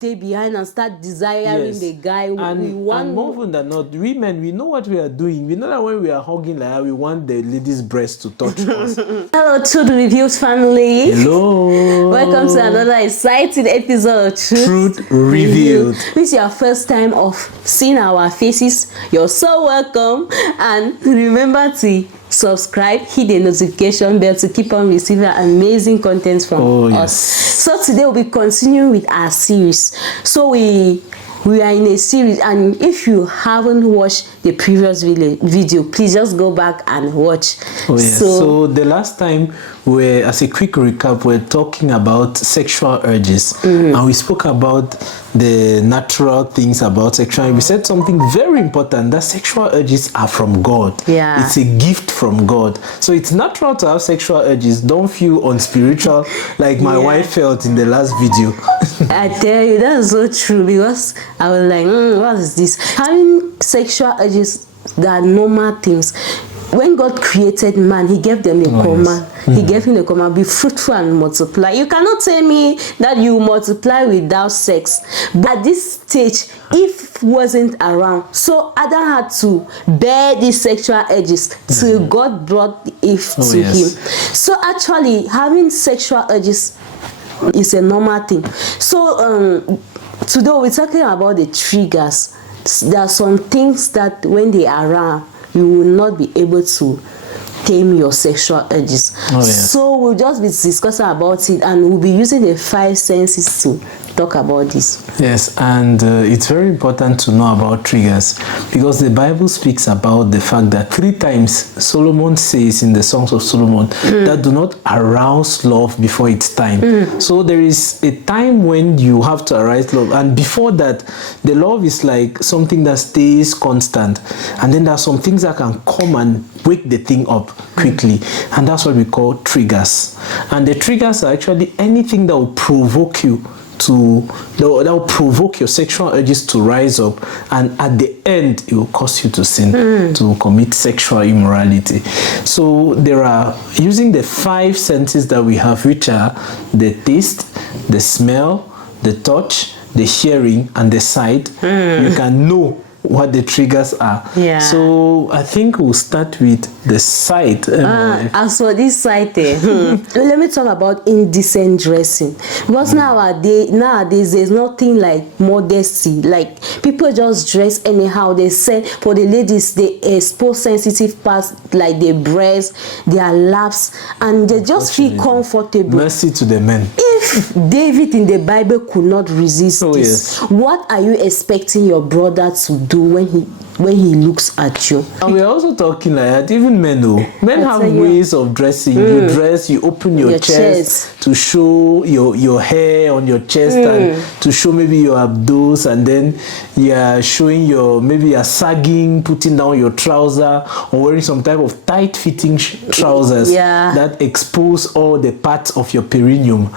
stay behind and start desiring the guy. And more often than not, we men, we know what we are doing. We know that when we are hugging like that, we want the lady's breast to touch us. Hello, Truth Reviews family. Hello. Welcome to another exciting episode of Truth Revealed. If it's your first time of seeing our faces, you're so welcome. And remember to subscribe, hit the notification bell to keep on receiving amazing content from us. So today we'll be continuing with our series. So we are in a series, and if you haven't watched the previous video, please just go back and watch. So the last time, as a quick recap, we're talking about sexual urges, and we spoke about the natural things about sexual. We said something very important, that sexual urges are from God. It's a gift from God. So it's natural to have sexual urges. Don't feel unspiritual like my wife felt in the last video. I tell you, that's so true, because I was like, what is this? Having sexual urges, that are normal things. When God created man, he gave them a command. He gave him a command: be fruitful and multiply. You cannot tell me that you multiply without sex. But at this stage, Eve wasn't around, so Adam had to bear these sexual urges till God brought Eve to him. So actually, having sexual urges is a normal thing. So today we're talking about the triggers. There are some things that when they are around, you will not be able to tame your sexual urges. So we'll just be discussing about it, and we'll be using the 5 senses to talk about this. Yes, and it's very important to know about triggers, because the Bible speaks about the fact that 3 times Solomon says in the Songs of Solomon that do not arouse love before its time. So there is a time when you have to arouse love, and before that, the love is like something that stays constant, and then there are some things that can come and wake the thing up quickly, and that's what we call triggers. And the triggers are actually anything that will provoke you that will provoke your sexual urges to rise up, and at the end it will cause you to sin, to commit sexual immorality. So there are, using the 5 senses that we have, which are the taste, the smell, the touch, the hearing, and the sight, you can know what the triggers are. So I think we'll start with the sight. As for this sight, let me talk about indecent dressing. Because nowadays there's nothing like modesty. Like, people just dress anyhow. They say for the ladies, they expose sensitive parts like their breasts, their laps, and they just feel comfortable. Mercy to the men. If David in the Bible could not resist this, what are you expecting your brother to do when he looks at you? And we're also talking like that, even men have ways of dressing. You dress, you open your chest to show your hair on your chest, and to show maybe your abdos, and then you're showing maybe you're sagging, putting down your trouser, or wearing some type of tight fitting trousers that expose all the parts of your perineum.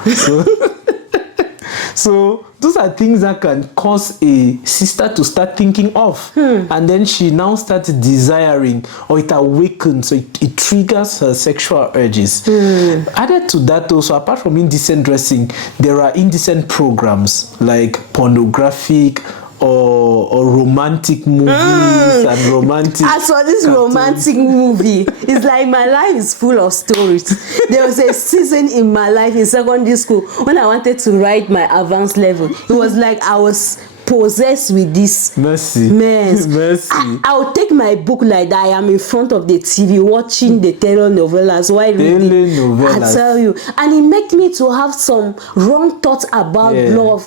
So those are things that can cause a sister to start thinking of, and then she now starts desiring, or it awakens, so it triggers her sexual urges. Added to that also, apart from indecent dressing, there are indecent programs like pornographic or romantic movies and romantic. As for this romantic movie, it's like my life is full of stories. There was a season in my life in secondary school when I wanted to write my advanced level. It was like I was possessed with this mercy. I would take my book like that. I am in front of the TV watching the telenovelas while reading. I tell you, and it made me to have some wrong thoughts about love,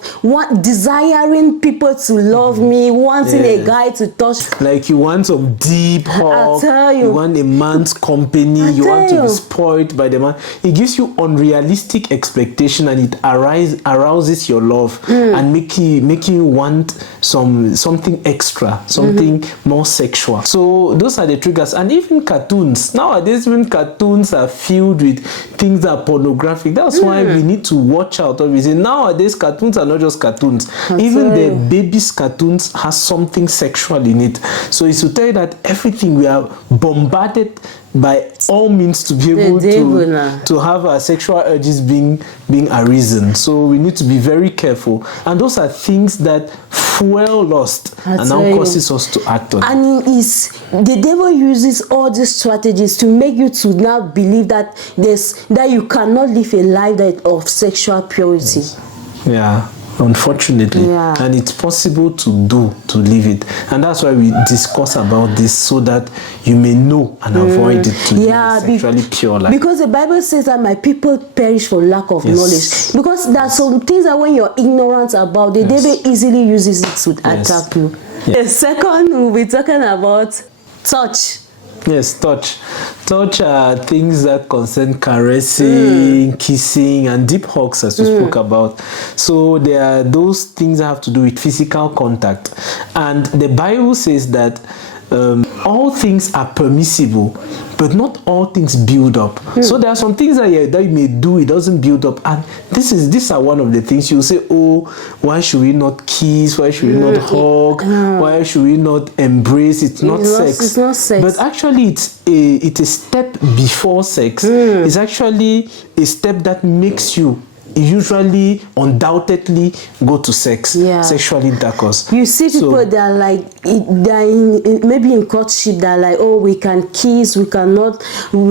desiring people to love me, wanting a guy to touch. Like, you want some deep hug. I tell you, you want a man's company. You want to be spoiled by the man. It gives you unrealistic expectation, and it arouses your love and make you want something extra, something more sexual. So those are the triggers. And even cartoons. Nowadays, even cartoons are filled with things that are pornographic. That's why we need to watch out. Obviously, nowadays cartoons are not just cartoons. Even the babies' cartoons has something sexual in it. So it's to tell you that everything we are bombarded by all means to be able to have our sexual urges being arisen. So we need to be very careful. And those are things that fuel lust and now causes us to act on. And the devil uses all these strategies to make you to now believe that you cannot live a life of sexual purity. Yeah. Unfortunately, and it's possible to live it, and that's why we discuss about this, so that you may know and avoid it to live a sexually pure life. Because the Bible says that my people perish for lack of knowledge. Because there are some things that when you're ignorant about, the devil easily uses it to attack you. The second, we'll be talking about touch. Yes, touch. Touch are things that concern caressing, kissing, and deep hugs, as we spoke about. So there are those things that have to do with physical contact. And the Bible says that all things are permissible, but not all things build up. So there are some things that you may do, it doesn't build up. And these are one of the things you say, oh, why should we not kiss? Why should we not hug? Why should we not embrace? It's not sex. It's not sex. But actually, it's a step before sex. It's actually a step that makes you usually, undoubtedly, go to sex, sexual intercourse. You see people that are like, maybe in courtship, that are like, oh, we can kiss, we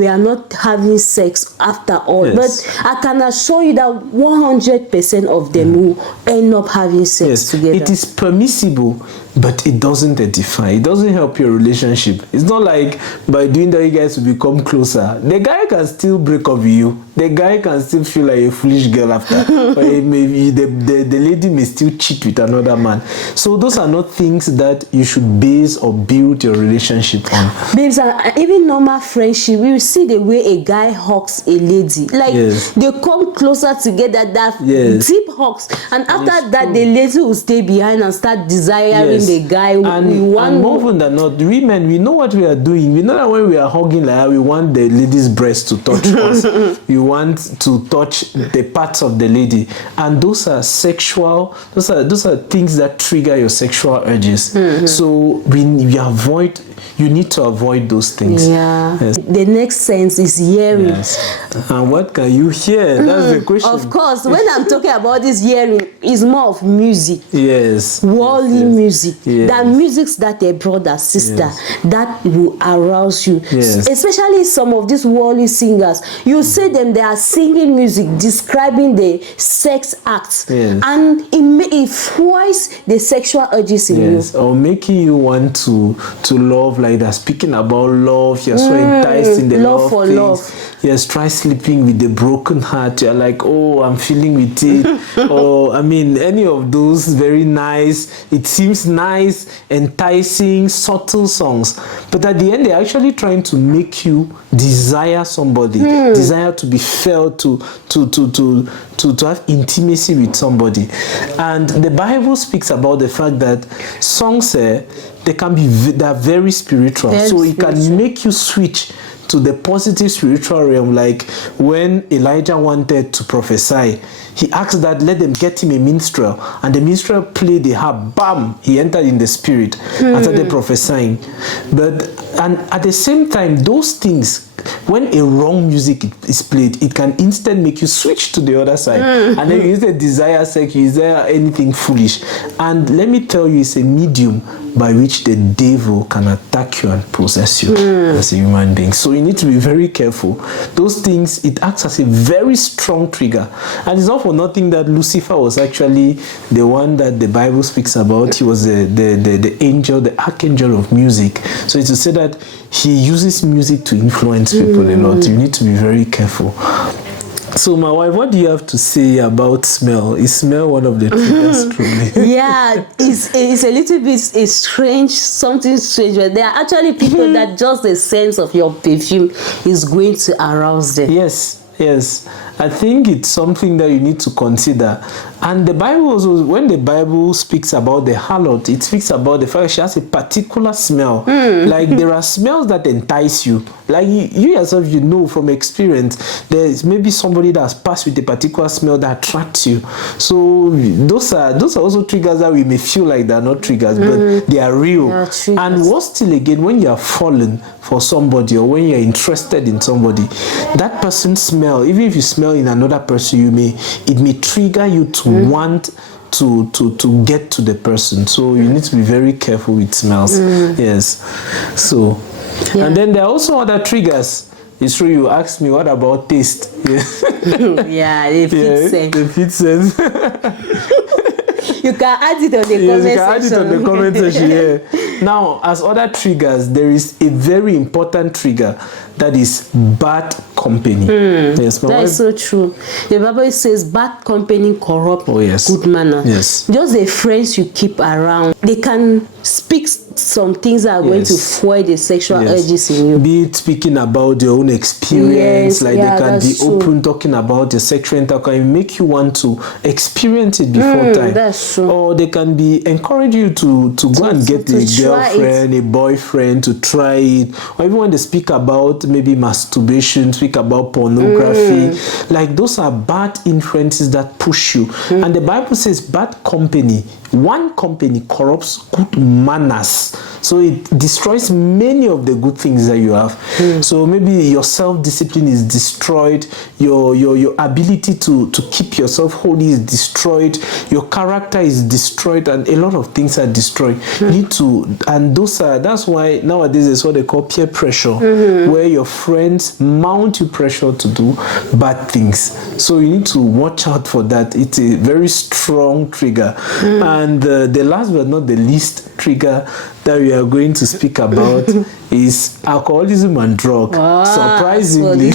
are not having sex after all. But I can assure you that 100% of them will end up having sex together. It is permissible, but it doesn't edify. It doesn't help your relationship. It's not like by doing that you guys will become closer. The guy can still break up with you. The guy can still feel like a foolish girl after. Or maybe the lady may still cheat with another man. So those are not things that you should base or build your relationship on. Babes, even normal friendship, you see the way a guy hugs a lady. Like they come closer together, that deep hugs. And after that, the lady will stay behind and start desiring the guy. And more often than not, we men, we know what we are doing. We know that when we are hugging, like we want the lady's breast to touch us. We want to touch the parts of the lady, and those are sexual. Those are things that trigger your sexual urges. So you need to avoid those things. The next sense is hearing. And what can you hear? That's the question. Of course, when I'm talking about this hearing, it's more of music. Worldly music. That musics that a brother, sister, that will arouse you. Especially some of these worldly singers, you see them, they are singing music describing the sex acts, and it fuels the sexual urges in you, or making you want to love. Like they're speaking about love, you're so enticed in the love for things. Love. Yes, try sleeping with the broken heart. You're like, oh, I'm feeling with it. Or I mean, any of those very nice, it seems nice, enticing, subtle songs. But at the end, they're actually trying to make you desire somebody, desire to be felt, to have intimacy with somebody. And the Bible speaks about the fact that songs, they're very spiritual. It can make you switch to the positive spiritual realm. Like when Elijah wanted to prophesy, he asked that let them get him a minstrel, and the minstrel played the harp. Bam! He entered in the spirit and started prophesying. And at the same time, those things, when a wrong music is played, it can instead make you switch to the other side. And then you instead desire sex, you desire anything foolish. And let me tell you, it's a medium by which the devil can attack you and possess you as a human being. So you need to be very careful. Those things, it acts as a very strong trigger. And it's not for nothing that Lucifer was actually the one that the Bible speaks about. He was the angel, the archangel of music. So it's to say that he uses music to influence people a lot. You need to be very careful. So, my wife, what do you have to say about smell? Is smell one of the triggers truly? It's a little bit something strange. But there are actually people that just the sense of your perfume is going to arouse them. Yes. I think it's something that you need to consider. And the Bible also, when the Bible speaks about the harlot, it speaks about the fact that she has a particular smell. Like there are smells that entice you. Like you yourself, you know from experience, there's maybe somebody that has passed with a particular smell that attracts you. So those are also triggers that we may feel like they're not triggers, but they are real. And what still again, when you are fallen for somebody or when you're interested in somebody, that person's smell, even if you smell in another person, it may trigger you to want to get to the person. So you need to be very careful with smells. Yes. So and then there are also other triggers. It's true you asked me what about taste. Yeah, the fit sense. The fit sense. You can add it on the comment section. Yeah. Now, as other triggers, there is a very important trigger that is bad company. Yes, that is so true. The Bible says bad company corrupt good manner. Yes. Just the friends you keep around, they can speak some things that are going to fuel the sexual urges in you. Be it speaking about their own experience, like they can be open talking about the sexual intercourse and make you want to experience it before time. That's true. Or they can be encourage you to go and get a girlfriend, a boyfriend to try it. Or even when they speak about maybe masturbation, speak about pornography, like those are bad influences that push you. And the Bible says bad company, one company corrupts good manners. So it destroys many of the good things that you have. So maybe your self-discipline is destroyed, your ability to keep yourself holy is destroyed, your character is destroyed, and a lot of things are destroyed. You need to, and that's why nowadays it's what they call peer pressure, where your friends mount you pressure to do bad things. So you need to watch out for that. It's a very strong trigger. And the last but not the least trigger that we are going to speak about is alcoholism and drug. Surprisingly.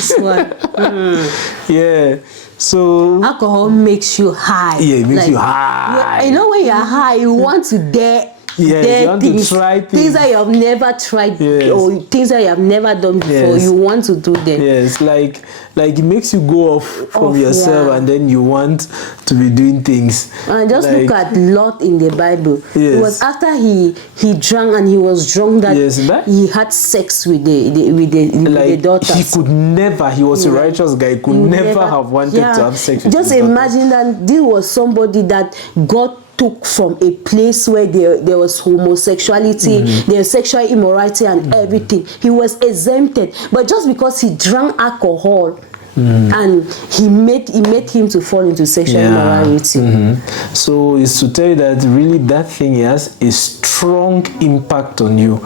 Yeah. So alcohol makes you high. Yeah, it makes you high. You know when you're high, you want to dare. You want to try things that you have never tried or things that you have never done before. You want to do them. Yes, like it makes you go off from yourself, and then you want to be doing things. And just look at Lot in the Bible. It was after he drank and he was drunk that he had sex with the daughters. He could never. He was a righteous guy. He could never have wanted to have sex with just imagine that this was somebody that God took from a place where there was homosexuality, there was sexual immorality and everything. He was exempted, but just because he drank alcohol and he made him to fall into sexual immorality. So it's to tell you that really that thing has a strong impact on you.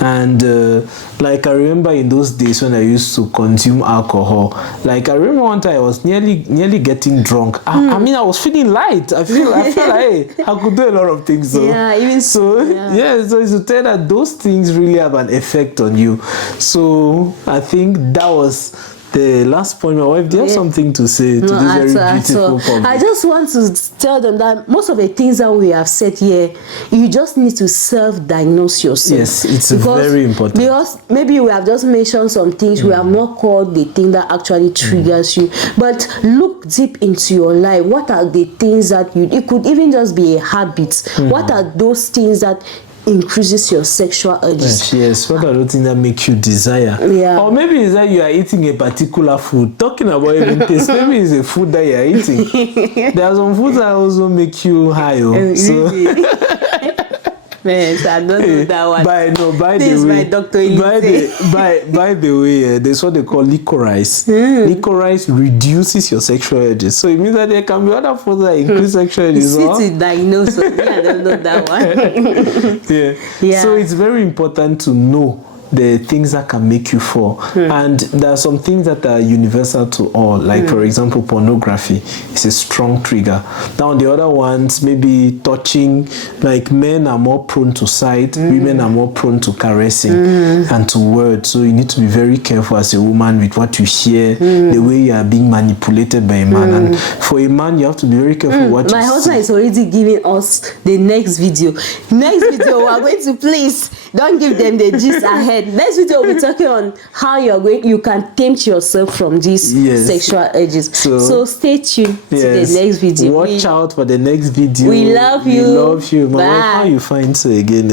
And like I remember in those days when I used to consume alcohol, like I remember one time I was nearly getting drunk. I mean, I was feeling light. I felt like, hey, I could do a lot of things. So. So it's to tell you that those things really have an effect on you. So I think that was the last point. My wife, do you have something to say to this very beautiful public? I just want to tell them that most of the things that we have said here, you just need to self-diagnose yourself. Yes, it's very important. Because maybe we have just mentioned some things, we have not called the thing that actually triggers you. But look deep into your life. What are the things that it could even just be a habit. What are those things that increases your sexual urges? Yes, what are those things that make you desire? Or maybe it's that you are eating a particular food. Talking about even taste, maybe it's a food that you are eating. There are some foods that also make you high. Yes, I don't know that one. By the way, there's what they call licorice. Licorice reduces your sexual urges. So it means that there can be other foods that increase sexual urges. You see to diagnose me, I don't know that one. So it's very important to know the things that can make you fall. And there are some things that are universal to all, like for example pornography is a strong trigger. Now the other ones, maybe touching, like men are more prone to sight, women are more prone to caressing and to words. So you need to be very careful as a woman with what you hear, the way you are being manipulated by a man. And for a man, you have to be very careful what my you husband see. is already giving us the next video. We are going to place Don't give them the gist ahead. Next video we'll be talking on how you can tempt yourself from these sexual urges. So stay tuned to the next video. Watch out for the next video. We love you. We love you. Bye. How you find so again?